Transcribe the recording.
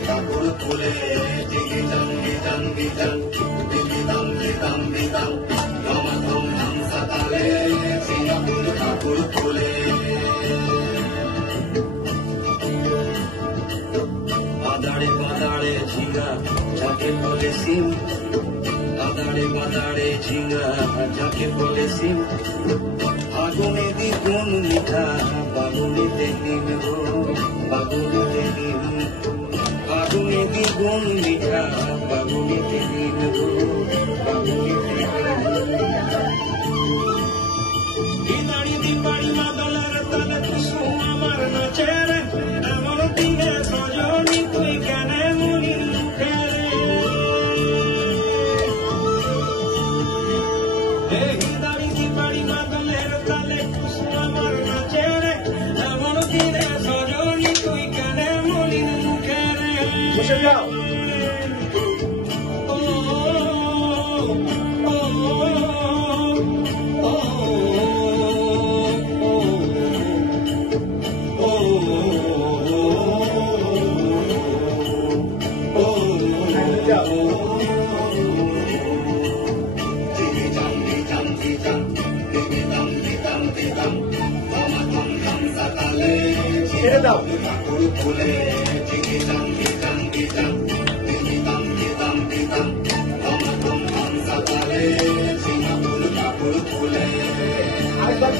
ঠাকুর ফুলে জিগিজান গিজান গিজান বিগিদাম বিদাম বিদাম রমাধম হামসা তালে সিঙ্গাপুর ঠাকুর ফুলে বাদাড়ে বাদাড়ে ঝিঙা যাকে বলে সিম বাদাড়ে বাদাড়ে ঝিঙা যাকে বলে সিম আগুনে দ্বিগুণ মিঠা বাগুনেতে নিম গো বাগুনেতে নিম আগুনে দ্বিগুণ মিঠা বাগুনেতে নিম গো বাগুনেতে দিদাড়ি দিপাড়ি মাদলার তালে কুসুম আমার নাচে রে এমন দিনে সজনি তুই কেন মনির মুখে রে দিদাড়ি দিপাড়ি মাদলের তালে কুসুম আমার নাচে রে এমন দিনে সজনি তুই কেন মনির মুখে রে বসে যাও ছেড়ে দাও ঠাকুর ফুলে জিগিজান গিজান গিজান বিগিদাম গিদাম গিদাম রমাধম হামসা তালে সিঙ্গাপুর ঠাকুর ফুলে আরেকবার